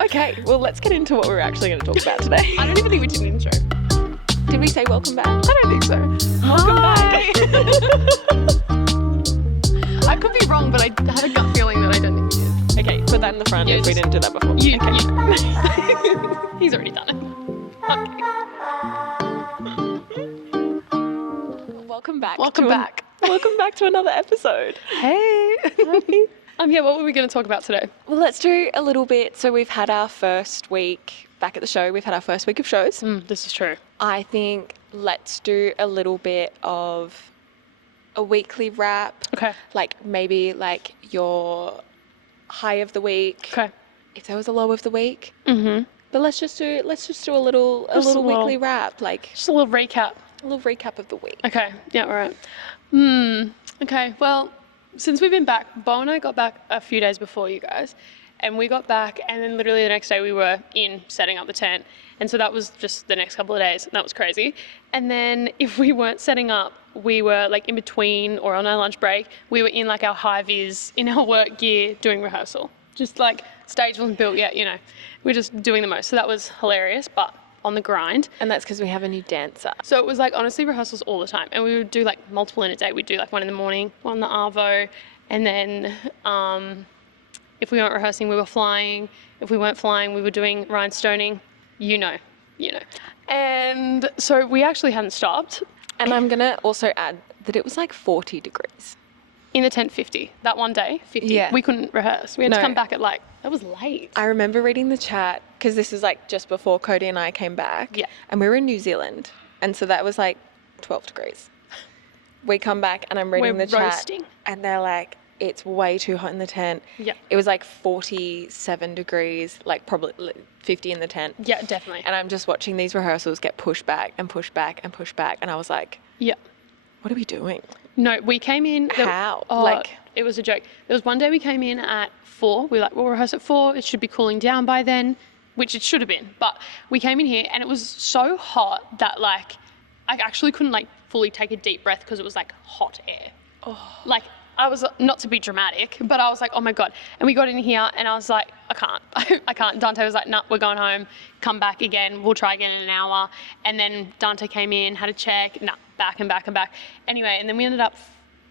Okay, well, let's get into what we're actually going to talk about today. I don't even think we did an intro. Did we say welcome back? I don't think so. Welcome back. I could be wrong, but I had a gut feeling that I don't think we did. Okay, put that in the front if we didn't do that before. You, Okay. yeah. He's already done it. Okay. Welcome back. Welcome back. Welcome back to another episode. Hey. Yeah, what were we going to talk about today? Well, let's do a little bit. So we've had our first week back at the show. We've had our first week of shows. This is true. I think let's do a little bit of a weekly wrap. Okay. Like maybe like your high of the week. Okay. If there was a low of the week. Mm-hmm. But let's just do a little weekly wrap, like Just a little recap. a little recap of the week. Okay. Yeah, all right. Okay, well, since we've been back, Beau and I got back a few days before you guys, and we got back, and then literally the next day we were in setting up the tent, and so that was just the next couple of days, and that was crazy. And then if we weren't setting up, we were like in between or on our lunch break, we were in like our high-vis, in our work gear, doing rehearsal. Just like stage wasn't built yet, you know. We're just doing the most, so that was hilarious, but on the grind. And that's because we have a new dancer. So it was like honestly rehearsals all the time, and we would do like multiple in a day. We'd do like one in the morning, one in the arvo, and then if we weren't rehearsing, we were flying. If we weren't flying, we were doing rhinestoning. You know. And so we actually hadn't stopped. And I'm gonna also add that it was like 40 degrees. In the tent, 50. That one day, 50. Yeah. We couldn't rehearse. We had to No. come back at like, that was late. I remember reading the chat because this is like just before Cody and I came back. Yeah. And we were in New Zealand, and so that was like 12 degrees. We come back and I'm reading We're the chat, roasting. and they're like, it's way too hot in the tent. Yeah. It was like 47 degrees, like probably 50 in the tent. Yeah, definitely. And I'm just watching these rehearsals get pushed back and pushed back and pushed back, and I was like, Yeah. what are we doing? No, we came in. How? It was a joke. There was one day we came in at 4. We were like, we'll rehearse at 4. It should be cooling down by then, which it should have been. But we came in here and it was so hot that like I actually couldn't like fully take a deep breath because it was like hot air. Oh. Like I was, not to be dramatic, but I was like, oh my God. And we got in here and I was like, I can't. I can't. Dante was like, nah, we're going home. Come back again. We'll try again in an hour. And then Dante came in, had a check. Nah, back and back and back. Anyway, and then we ended up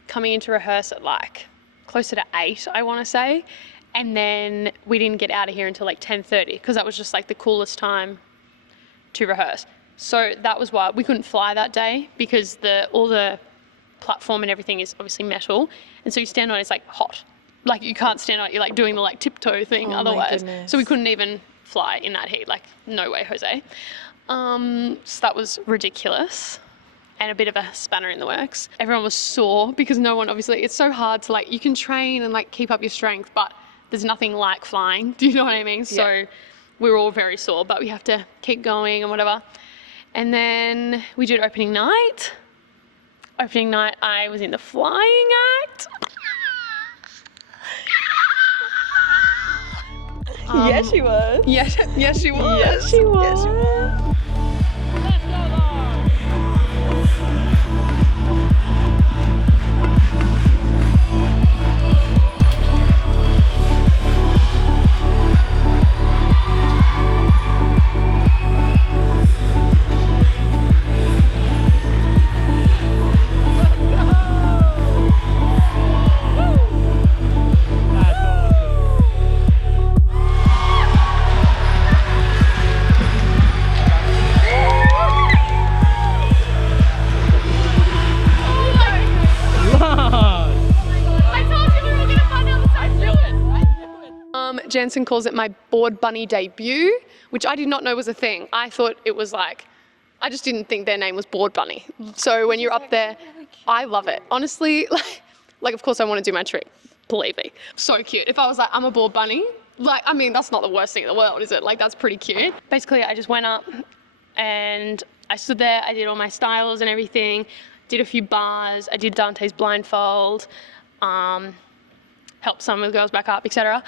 coming into rehearse at like closer to 8, I want to say. And then we didn't get out of here until like 10:30 because that was just like the coolest time to rehearse. So that was why we couldn't fly that day because all the platform and everything is obviously metal, and so you stand on it, it's like hot, like you can't stand on it, you're like doing the like tiptoe thing otherwise. So we couldn't even fly in that heat, like no way, Jose. So that was ridiculous and a bit of a spanner in the works. Everyone was sore because no one, obviously it's so hard to like, you can train and like keep up your strength, but there's nothing like flying, do you know what I mean? So we were all very sore, but we have to keep going and whatever. And then we did opening night. Opening night, I was in the flying act. Yes, she was. Yes, she was. Yes, she was. Yes, she was. Jensen calls it my board bunny debut, which I did not know was a thing. I thought it was like, I just didn't think their name was board bunny. So when you're up there, I love it. Honestly, like of course I want to do my trick, believe me. So cute. If I was like, I'm a board bunny, like, I mean, that's not the worst thing in the world, is it? Like, that's pretty cute. Basically, I just went up and I stood there, I did all my styles and everything, did a few bars, I did Dante's blindfold, helped some of the girls back up, etc.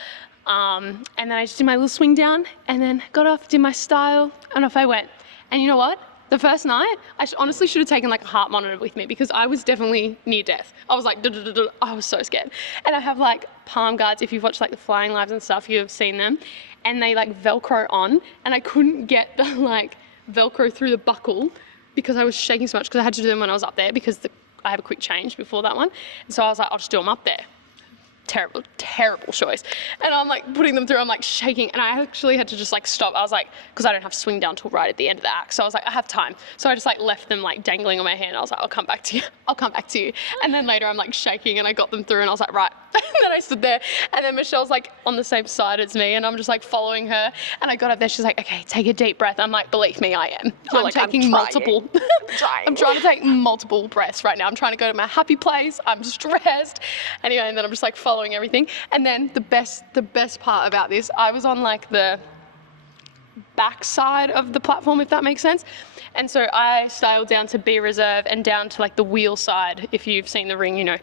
And then I just did my little swing down and then got off, did my style, and off I went. And you know what? The first night, I honestly should have taken like a heart monitor with me because I was definitely near death. I was like, duh, duh, duh, duh. I was so scared. And I have like palm guards. If you've watched like the Flying Lives and stuff, you have seen them. And they like Velcro on, and I couldn't get the like Velcro through the buckle because I was shaking so much because I had to do them when I was up there because I have a quick change before that one. And so I was like, I'll just do them up there. Terrible choice. And I'm like putting them through, I'm like shaking, and I actually had to just like stop. I was like, because I don't have to swing down till right at the end of the act. So I was like, I have time. So I just like left them like dangling on my hand. I was like, I'll come back to you. I'll come back to you. And then later I'm like shaking and I got them through and I was like, right. And then I stood there and then Michelle's like on the same side as me and I'm just like following her. And I got up there, she's like, okay, take a deep breath. I'm like, believe me, I am. I'm like, taking I'm multiple. I'm trying to take multiple breaths right now. I'm trying to go to my happy place. I'm stressed. Anyway, and then I'm just like following everything. And then the best part about this, I was on like the back side of the platform, if that makes sense. And so I styled down to B reserve and down to like the wheel side. If you've seen the ring, you know.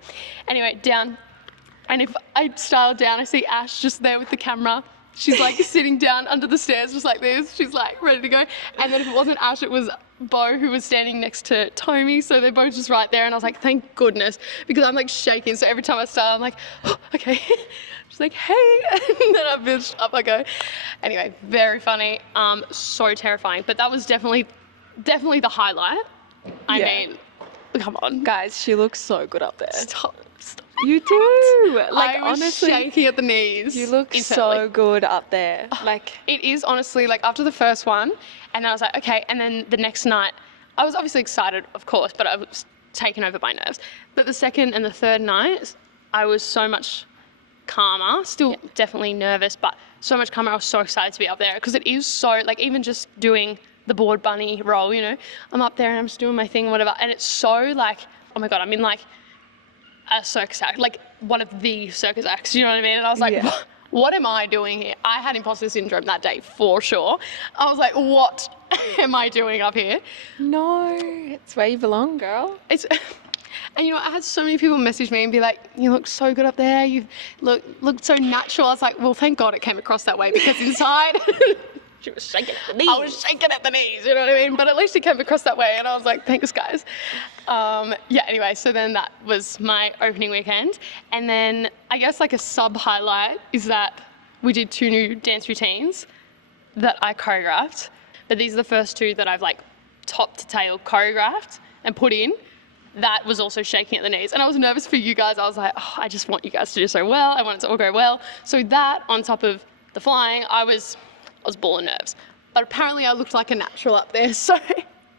Anyway, down. And if I style down, I see Ash just there with the camera. She's like sitting down under the stairs just like this. She's like ready to go. And then if it wasn't Ash, it was Beau who was standing next to Tommy. So they're both just right there. And I was like, thank goodness, because I'm like shaking. So every time I style, I'm like, oh, okay. She's like, hey. And then up I go. Anyway, very funny. So terrifying. But that was definitely the highlight. I mean, come on. Guys, she looks so good up there. Stop. You do. Like, I was honestly, shaking at the knees. you look instantly. so good up there. Like, It is honestly like after the first one, and I was like, okay. And then the next night, I was obviously excited, of course, but I was taken over by nerves. But the second and the third night, I was so much calmer. Still definitely nervous, but so much calmer. I was so excited to be up there because it is so like even just doing the board bunny role, you know, I'm up there and I'm just doing my thing, whatever, and it's so like, oh my god, I'm in like a circus act, like one of the circus acts, you know what I mean? And I was like, what am I doing here? I had imposter syndrome that day for sure. I was like, what am I doing up here? no, it's where you belong, girl. It's, and you know, I had so many people message me and be like, you look so good up there. You look so natural. I was like, well, thank God it came across that way because inside, She was shaking at the knees. I was shaking at the knees, you know what I mean? But at least it came across that way and I was like, thanks guys. Anyway, so then that was my opening weekend. And then I guess like a sub highlight is that we did 2 new dance routines that I choreographed. But these are the first 2 that I've like top to tail choreographed and put in. That was also shaking at the knees. And I was nervous for you guys. I was like, oh, I just want you guys to do so well. I want it to all go well. So that on top of the flying, I was ball of nerves. But apparently I looked like a natural up there, so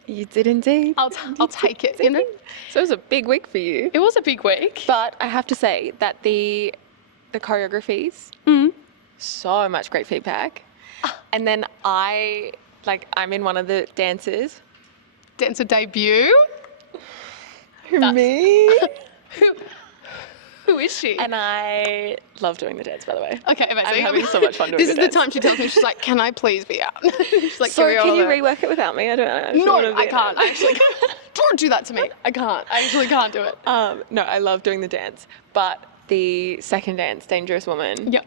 You did indeed. I'll take it, you know? So it was a big week for you. It was a big week. But I have to say that the choreographies, so much great feedback. And then I'm in one of the dances. Dancer debut. Me? Who is she? And I love doing the dance, by the way. Okay, amazing. I'm having so much fun doing This the is dance. the time she tells me, she's like, can I please be out? She's like, So "Carry can on you over." rework it without me? I don't know. No, I can't. I actually can't. Don't do that to me. I can't. I actually can't do it. No, I love doing the dance. But the second dance, Dangerous Woman, Yep.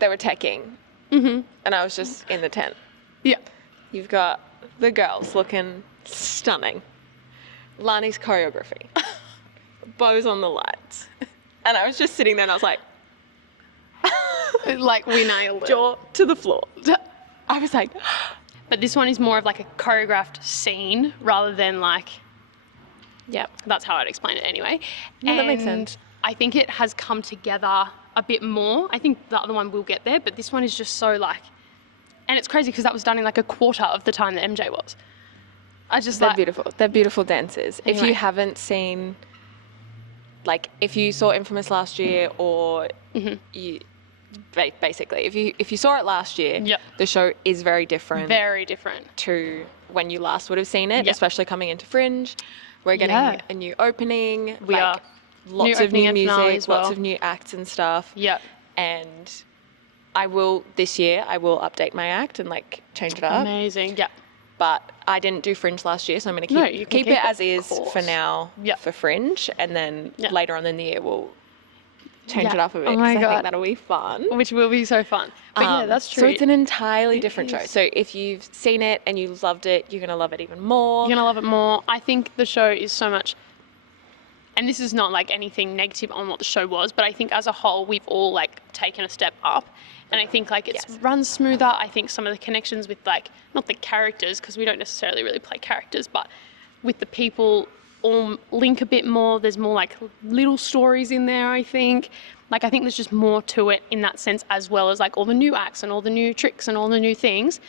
they were teching. And I was just in the tent. Yep. You've got the girls looking stunning. Lani's choreography. Beau's on the lights. And I was just sitting there and I was like, Like we nailed it. jaw to the floor. I was like, But this one is more of like a choreographed scene rather than like, yep. that's how I'd explain it anyway. No, that makes And sense. I think it has come together a bit more. I think the other one will get there, but this one is just so like, and it's crazy because that was done in like a quarter of the time that MJ was. I just They're like, beautiful. They're beautiful dances. If Anyway. you haven't seen, like, if you saw Infamous last year or you, basically, if you saw it last year, Yep. the show is very different very different. to when you last would have seen it, Yep. especially coming into Fringe. We're getting Yeah. a new opening. We are. Lots New of opening new and finale music, as well. lots of new acts and stuff. Yep. And this year, I will update my act and like change it up. Amazing. Yep. But I didn't do Fringe last year, so I'm going to No, you can keep keep it it, as of is course. for now Yep. for Fringe, and then Yep. later on in the year we'll change it up a bit. Oh my 'cause I God. think that'll be fun. Which will be so fun. But yeah, that's true. So it's an entirely different show. is. So if you've seen it and you loved it, you're going to love it even more. You're going to love it more. I think the show is so much, and this is not like anything negative on what the show was, but I think as a whole, we've all like taken a step up. And I think like it's runs smoother. I think some of the connections with like, not the characters, because we don't necessarily really play characters, but with the people all link a bit more. There's more like little stories in there, I think. Like I think there's just more to it in that sense, as well as like all the new acts and all the new tricks and all the new things.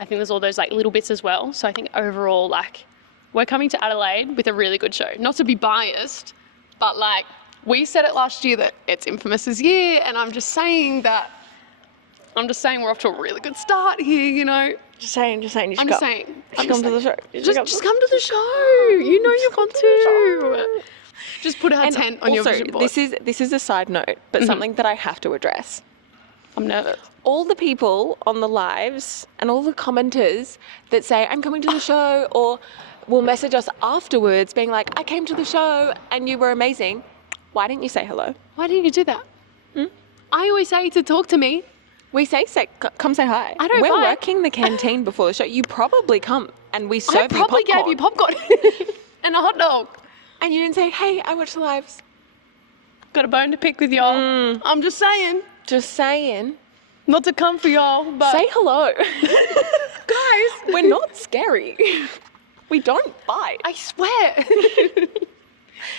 I think there's all those like little bits as well. So I think overall, like, we're coming to Adelaide with a really good show. Not to be biased, but like we said it last year that it's Infamous's year, and I'm just saying we're off to a really good start here, you know. Just saying. You should I'm just saying. come to the show. Just come to the show. You know you want to. Just put our tent on your vision board. This is a side note, but something that I have to address. I'm nervous. All the people on the lives and all the commenters that say, I'm coming to the show, or will message us afterwards being like, I came to the show and you were amazing. Why didn't you say hello? Why didn't you do that? I always say to talk to me. We say come say hi. I don't We're bite. working the canteen before the show. You probably come and we serve you popcorn. I probably gave you popcorn and a hot dog. And you didn't say, hey, I watched the lives. Got a bone to pick with y'all. I'm just saying. Just saying. Not to come for y'all, but... Say hello. Guys. We're not scary. We don't bite. I swear.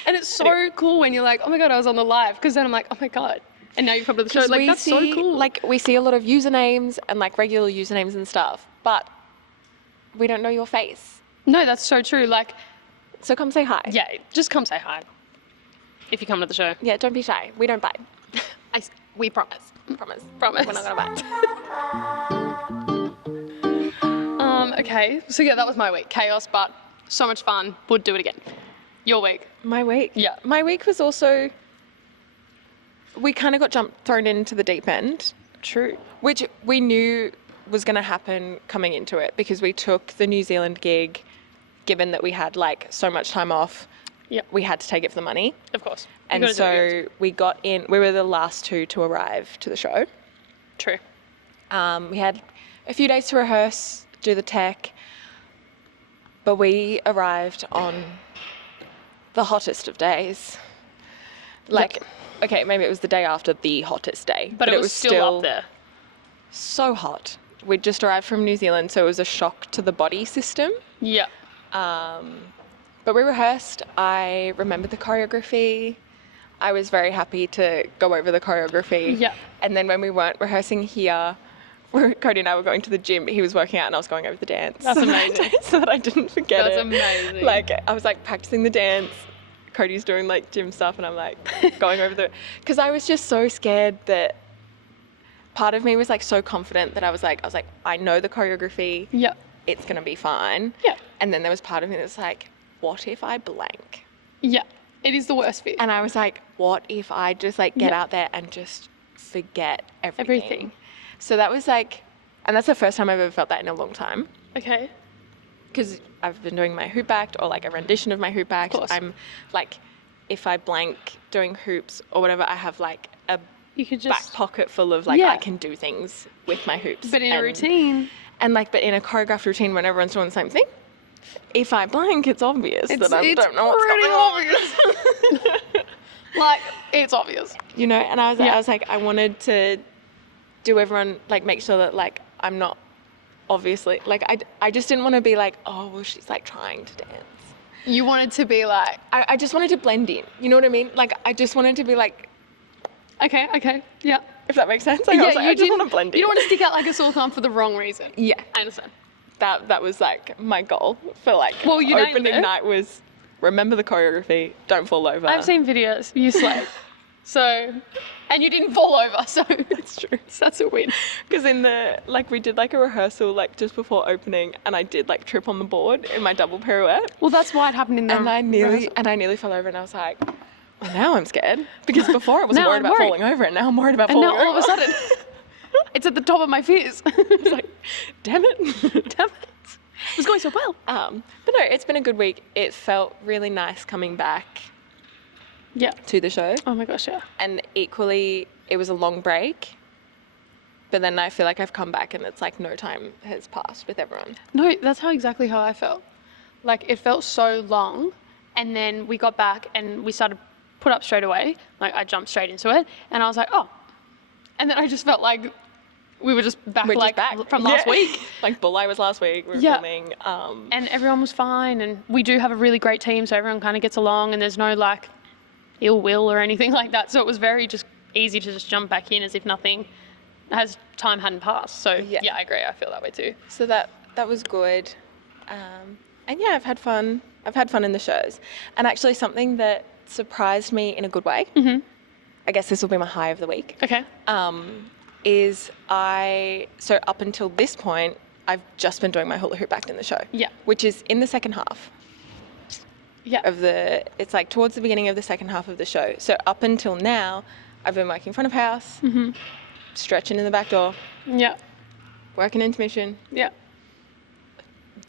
And it's so cool when you're like, oh my God, I was on the live. Because then I'm like, oh my God. And now you've come to the show. Like, that's so cool. Like, we see a lot of usernames and like regular usernames and stuff, but we don't know your face. No, that's so true. Like, so come say hi. yeah, just come say hi. If you come to the show. Yeah, don't be shy. We don't bite. We promise. Promise. Promise. We're not gonna bite. Okay. So yeah, that was my week. Chaos, but so much fun. Would do it again. Your week. My week? Yeah. My week was also, we kind of got thrown into the deep end. True. Which we knew was going to happen coming into it, because we took the New Zealand gig, given that we had like so much time off. Yeah. We had to take it for the money. Of course. And so we got in, we were the last two to arrive to the show. True. We had a few days to rehearse, do the tech, but we arrived on the hottest of days. Like, okay, maybe it was the day after the hottest day. But it was still up there. So hot. We'd just arrived from New Zealand, so it was a shock to the body system. Yeah. But we rehearsed. I remembered the choreography. I was very happy to go over the choreography. Yeah. And then when we weren't rehearsing here, Cody and I were going to the gym. He was working out and I was going over the dance. That's amazing. So that I didn't forget That's it. amazing. Like, I was like practicing the dance. Cody's doing like gym stuff and I'm like going over the... Because I was just so scared that... Part of me was like so confident that I was like, I know the choreography. Yeah. It's going to be fine. Yeah. And then there was part of me that was like, what if I blank? Yeah. It is the worst fear. And I was like, what if I just like get out there and just forget everything? So that was like, and that's the first time I've ever felt that in a long time. Okay. Because I've been doing my hoop act or like a rendition of my hoop act. I'm like, if I blank doing hoops or whatever, I have like a back pocket full of like, I can do things with my hoops. But in a routine. And like, but in a choreographed routine when everyone's doing the same thing, if I blank, it's obvious that I don't know what's going on. Obvious. Like, it's obvious. You know, and I was like, I wanted to do everyone, like, make sure that, like, I'm not obviously, like, I just didn't want to be like, oh, well, she's, like, trying to dance. You wanted to be like... I just wanted to blend in. You know what I mean? Like, I just wanted to be like... Okay, yeah. If that makes sense. Like, I was like, I just want to blend in. You don't want to stick out like a sore thumb for the wrong reason. Yeah. I understand. That was, like, my goal for, like, opening night was remember the choreography, don't fall over. I've seen videos. You slay. So... And you didn't fall over, so it's true. So that's a win. Because in the, like, we did like a rehearsal like just before opening, and I did like trip on the board in my double pirouette. Well, that's why it happened in the and I nearly fell over, and I was like, well, now I'm scared, because before I wasn't worried about falling over, and now I'm worried about falling over. And now all of a sudden, it's at the top of my fears. It's like, damn it. It was going so well. But no, it's been a good week. It felt really nice coming back Yeah. to the show. Oh my gosh, yeah. And equally, it was a long break. But then I feel like I've come back and it's like no time has passed with everyone. No, that's exactly how I felt. Like, it felt so long, and then we got back and we started put up straight away. Like, I jumped straight into it, and I was like, oh. And then I just felt like we were just back, from last week. Like, Bulleye was last week. We were filming. And everyone was fine, and we do have a really great team, so everyone kind of gets along, and there's no, like, ill will or anything like that. So it was very just easy to just jump back in as if nothing as time hadn't passed. So, yeah, I agree. I feel that way too. So that was good. And yeah, I've had fun. I've had fun in the shows. And actually something that surprised me in a good way, I guess this will be my high of the week, Okay. so up until this point, I've just been doing my hula hoop act in the show. Yeah. Which is in the second half. Yeah. It's like towards the beginning of the second half of the show. So up until now, I've been working front of house, stretching in the back door, Yeah. working intermission, Yeah.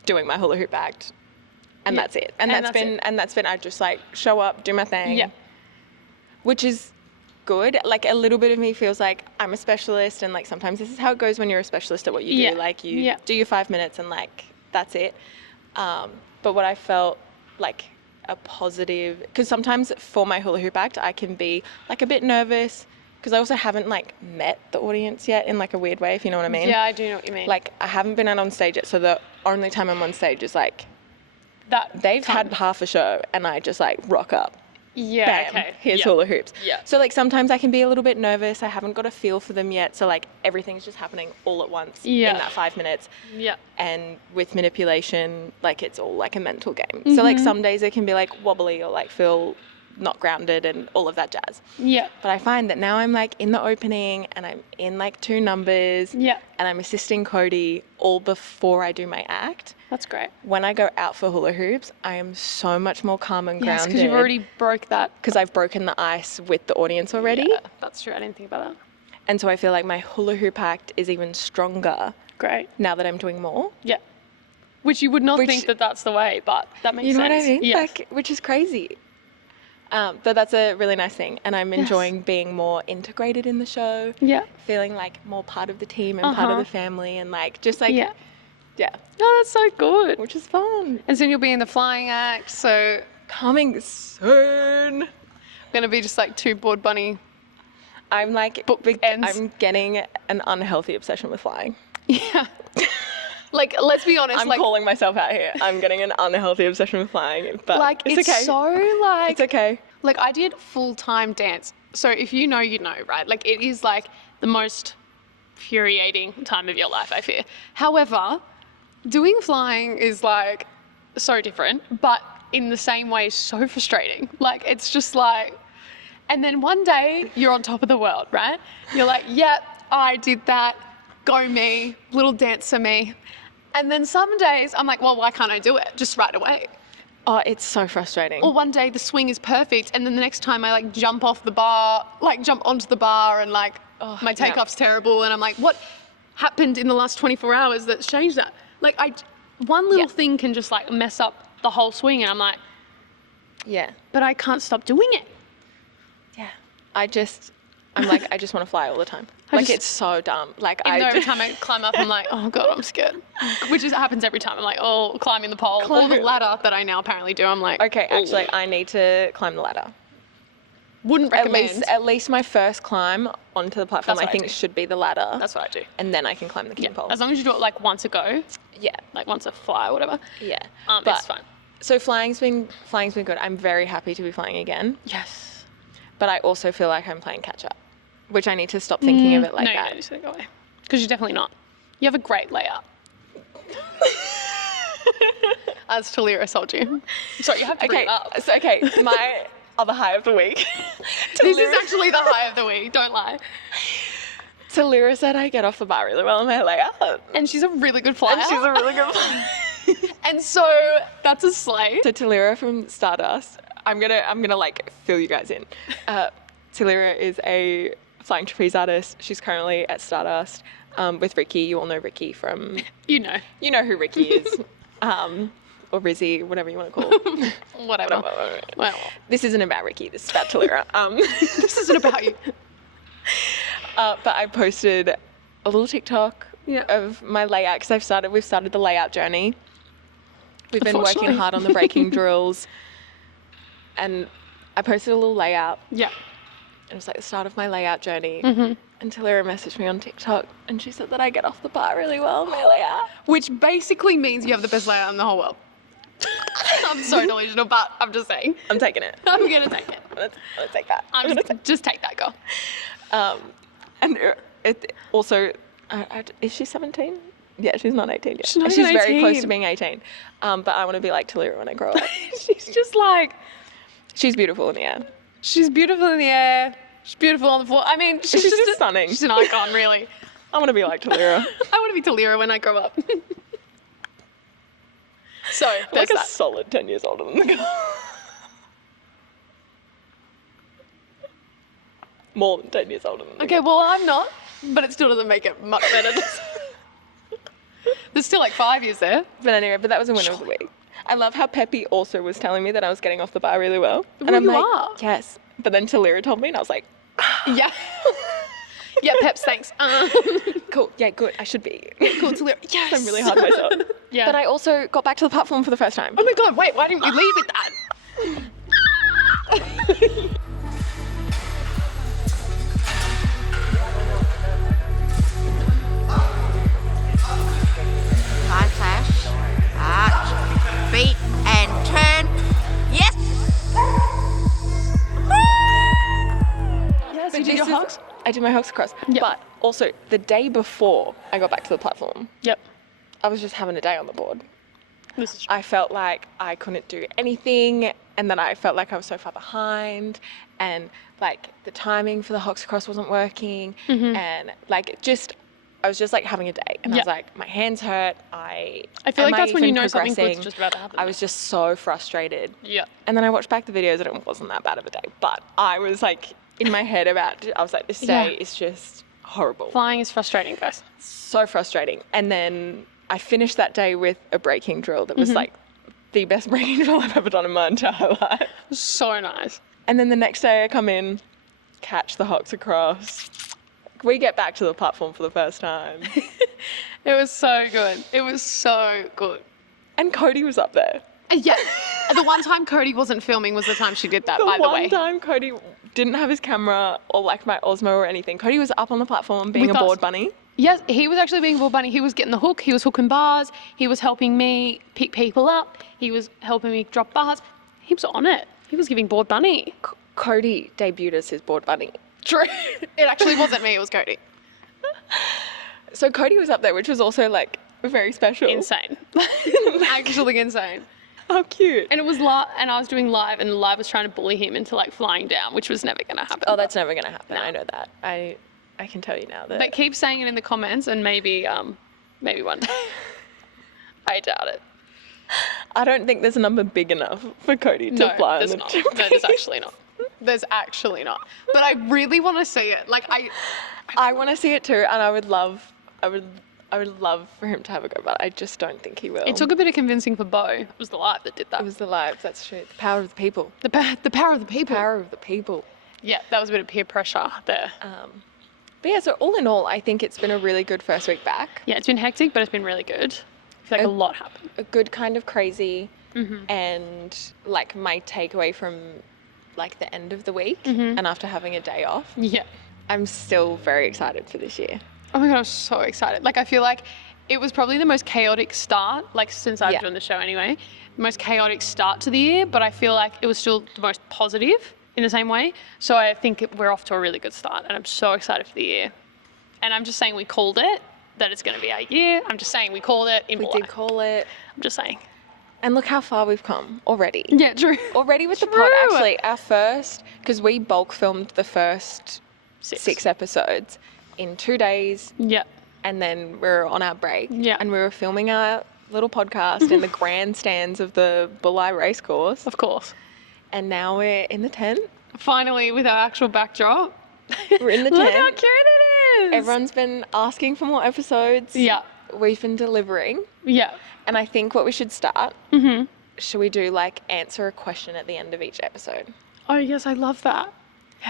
doing my hula hoop act, and that's it. And that's been I just like show up, do my thing. Yeah. Which is good. Like, a little bit of me feels like I'm a specialist, and like sometimes this is how it goes when you're a specialist at what you do. Like, you do your 5 minutes and like that's it. But what I felt like a positive, because sometimes for my hula hoop act I can be like a bit nervous because I also haven't like met the audience yet in like a weird way, if you know what I mean. Yeah, I do know what you mean. Like, I haven't been out on stage yet, so the only time I'm on stage is like that they've had half a show and I just like rock up. Yeah. Bam, Okay. here's hula hoops. Yeah. So like sometimes I can be a little bit nervous. I haven't got a feel for them yet. So like everything's just happening all at once in that 5 minutes. Yeah. And with manipulation, like it's all like a mental game. So like some days it can be like wobbly or like feel not grounded and all of that jazz. Yeah. But I find that now I'm like in the opening and I'm in like 2 numbers. Yeah. And I'm assisting Cody all before I do my act. That's great. When I go out for hula hoops, I am so much more calm and grounded. Yes, because you've already broke that. Because I've broken the ice with the audience already. Yeah, that's true. I didn't think about that. And so I feel like my hula hoop act is even stronger Great. now that I'm doing more. Yeah. Which you would not think that that's the way, but that makes sense. You know what I mean? Yeah. Like, which is crazy. But that's a really nice thing. And I'm enjoying being more integrated in the show. Yeah. Feeling like more part of the team and part of the family and like just like, Yeah. yeah, Oh, that's so good. which is fun. And soon you'll be in the flying act, so Coming soon. gonna be just like 2 board bunny. I'm like, Book ends. I'm getting an unhealthy obsession with flying. Yeah. Like, let's be honest. I'm like, calling myself out here. I'm getting an unhealthy obsession with flying, but like it's okay. so like It's okay. Like, I did full-time dance. So if you know, you know, right? Like, it is like the most infuriating time of your life, I fear. However, doing flying is like so different, but in the same way so frustrating. Like, it's just like, and then one day you're on top of the world, right? You're like, yep, I did that. Go me, little dance for me. And then some days I'm like, well, why can't I do it just right away? Oh, it's so frustrating. Or one day the swing is perfect, and then the next time I like jump off the bar, like jump onto the bar, and like my takeoff's terrible, and I'm like, what happened in the last 24 hours that's changed that? Like, one little thing can just like mess up the whole swing, and I'm like, Yeah. but I can't stop doing it. Yeah. I'm like, I just want to fly all the time. It's so dumb. Like, Even though every time I climb up, I'm like, oh God, I'm scared. Which happens every time. I'm like, oh, climbing the pole, or the ladder that I now apparently do. I'm like, okay, oh. actually, I need to climb the ladder. Wouldn't recommend. At least my first climb onto the platform, That's what I I think do. should be the ladder. That's what I do. And then I can climb the king Yeah. pole. As long as you do it like once a go, Yeah. like once a fly or whatever. Yeah. It's fine. So flying's been good. I'm very happy to be flying again. Yes. But I also feel like I'm playing catch up, which I need to stop thinking of it like that. No, just go away. Because you're definitely not. You have a great layout. As Talira told you. Sorry, you have to bring it up. So, my other high of the week. This is actually the high of the week, don't lie. Talira said I get off the bar really well in my layout. And she's a really good flyer. And she's a really good flyer. And so that's a sleigh. So Talira from Stardust, I'm gonna like fill you guys in. Talira is a flying trapeze artist. She's currently at Stardust with Ricky. You all know Ricky from... You know who Ricky is. or Rizzy, whatever you want to call it. Whatever. Well, This isn't about Ricky, this is about Talira. this isn't about you. But I posted a little TikTok of my layout because we've started the layout journey. We've been working Unfortunately. hard on the breaking drills, and I posted a little layout. Yeah. It was like the start of my layout journey. Mm-hmm. And Talira messaged me on TikTok, and she said that I get off the bar really well in my layout. Which basically means you have the best layout in the whole world. I'm so delusional, but I'm just saying. I'm taking it. I'm gonna take it. I'm gonna take that. Just take that, girl. And it also, is she 17? Yeah, she's not 18 yet. She's not She's even very 18. close to being 18. But I want to be like Talira when I grow up. She's just like, She's beautiful in the air. she's beautiful in the air. She's beautiful on the floor. I mean, she's just stunning. She's an icon, really. I want to be like Talira. I want to be Talira when I grow up. So, Like there's a that. solid 10 years older than the girl. More than 10 years older than the Okay, well, I'm not, but it still doesn't make it much better. There's still like 5 years there. But anyway, that was a winner of the week. I love how Peppy also was telling me that I was getting off the bar really well. And Well, I'm you like, are. yes. But then Talira told me and I was like, Yeah. Yeah, Peps, thanks. cool, yeah, good, I should be. Cool, Talira. Yes. I'm really hard on myself. Yeah. But I also got back to the platform for the first time. Oh my god, wait, why didn't we lead with that? High flash, arch, beat and turn. Yes! Yeah, so you did your hugs? I did my hugs across. Yep. But also, the day before I got back to the platform, Yep. I was just having a day on the board. This is true. I felt like I couldn't do anything, and then I felt like I was so far behind, and like the timing for the Hox Cross wasn't working, and like I was just like having a day, and I was Yeah. like, my hands hurt. I feel like that's when you know something good's just about to happen. I was just so frustrated. Yeah. And then I watched back the videos, and it wasn't that bad of a day, but I was like in my head I was like, this day Yeah. is just horrible. Flying is frustrating, guys. So frustrating. And then I finished that day with a breaking drill that was like the best breaking drill I've ever done in my entire life. So nice. And then the next day I come in, catch the Hox across. We get back to the platform for the first time. It was so good. It was so good. And Cody was up there. Yeah. The one time Cody wasn't filming was the time she did that, by the way. one time Cody didn't have his camera or like my Osmo or anything. Cody was up on the platform being With a us. board bunny. Yes, he was actually being a ball bunny. He was getting the hook. He was hooking bars. He was helping me pick people up. He was helping me drop bars. He was on it. He was giving board bunny. Cody debuted as his board bunny. True. It actually wasn't me. It was Cody. So Cody was up there, which was also like very special. Insane. Actually insane. How cute. And it was live, and I was doing live, and live was trying to bully him into like flying down, which was never going to happen. Oh, that's never going to happen. No. I know that. I can tell you now that. But keep saying it in the comments, and maybe one day. I doubt it. I don't think there's a number big enough for Cody to No, fly on there's the not. trip. No, there's actually not. There's actually not. But I really want to see it. Like I want to see it too, and I would love for him to have a go, but I just don't think he will. It took a bit of convincing for Beau. It was the live that did that. It was the lives. That's true. The power of the people. the power of the people. Power of the people. Yeah, that was a bit of peer pressure there. But yeah, so all in all, I think it's been a really good first week back. Yeah, it's been hectic, but it's been really good. I feel like a lot happened. A good kind of crazy, and like my takeaway from like the end of the week, and after having a day off, Yeah. I'm still very excited for this year. Oh my god, I'm so excited. Like I feel like it was probably the most chaotic start, like since I've Yeah. done the show anyway. Most chaotic start to the year, but I feel like it was still the most positive in the same way. So I think we're off to a really good start, and I'm so excited for the year. And I'm just saying we called it, that it's going to be our year. I'm just saying we called it in We July. did call it, I'm just saying. and look how far we've come already. Yeah, true. Already with the pod, True. actually, our first, because we bulk filmed the first six episodes in 2 days, Yeah. and then we're on our break. Yeah. And we were filming our little podcast in the grandstands of the Bulli Racecourse, Of course. and now we're in the tent. Finally, with our actual backdrop. We're in the Look tent. how cute it is. Everyone's been asking for more episodes. Yeah. we've been delivering, Yeah. and I think what we should start, Mm-hmm. should we do like answer a question at the end of each episode? Oh, yes, I love that.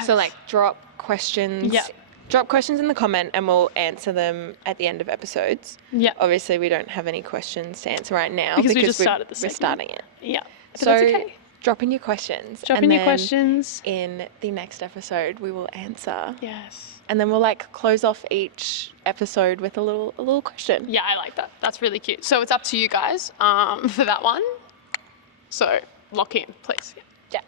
So like drop questions. Yeah. Drop questions in the comment and we'll answer them at the end of episodes. Yeah. Obviously, we don't have any questions to answer right now Because we just started the we're segment. starting it. Yeah. But So that's okay. drop in your questions. Drop and in your then questions. In the next episode, we will answer. Yes. And then we'll like close off each episode with a little question. Yeah, I like that. That's really cute. So it's up to you guys for that one. So lock in, please. Yeah.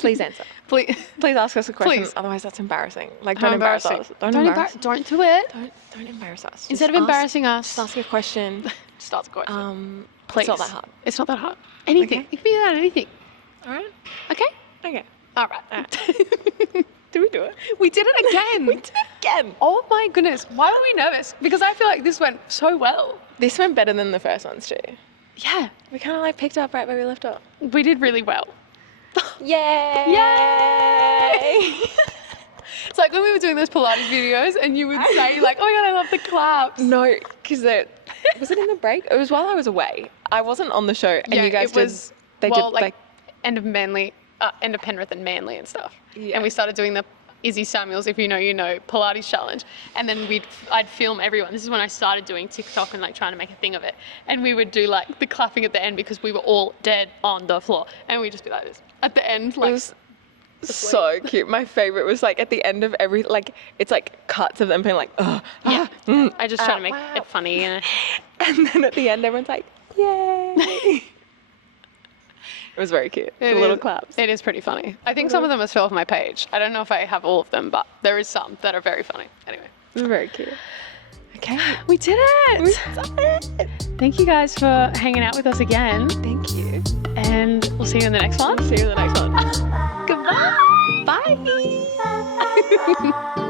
Please answer. Please. Please ask us a question. Please. Otherwise, that's embarrassing. Like, How don't embarrass embarrassing. us. Don't embarrass. Don't do it. Don't embarrass us. Just Instead of ask- embarrassing us, just ask a question. just ask a question. It's Please. not that hard. It's not that hard. Anything. Okay. It can be about anything. All right. Okay? Okay. All right. Did we do it? We did it again. We did it again. Oh my goodness. Why were we nervous? Because I feel like this went so well. This went better than the first ones too. Yeah. We kind of like picked up right where we left off. We did really well. Yay! Yay! It's like when we were doing those Pilates videos and you would say like, oh my God, I love the claps. No, because was it in the break? It was while I was away. I wasn't on the show, and Yeah, you guys it was, They well, did like end of Penrith and Manly and stuff. Yeah. And we started doing the Izzy Samuels, if you know, Pilates challenge. And then I'd film everyone. This is when I started doing TikTok and like trying to make a thing of it. And we would do like the clapping at the end because we were all dead on the floor. And we'd just be like this at the end, like. It was so cute. My favorite was like at the end of every it's like cuts of them being like, oh, Yeah. I just try to make it funny. And and then at the end everyone's like, yay! It was very cute. The little claps. It is pretty funny. I think some of them are still off my page. I don't know if I have all of them, but there is some that are very funny. Anyway. It was very cute. Okay. We did it! We did it. Thank you guys for hanging out with us again. Thank you. And we'll see you in the next one. See you in the next one. Goodbye. Bye.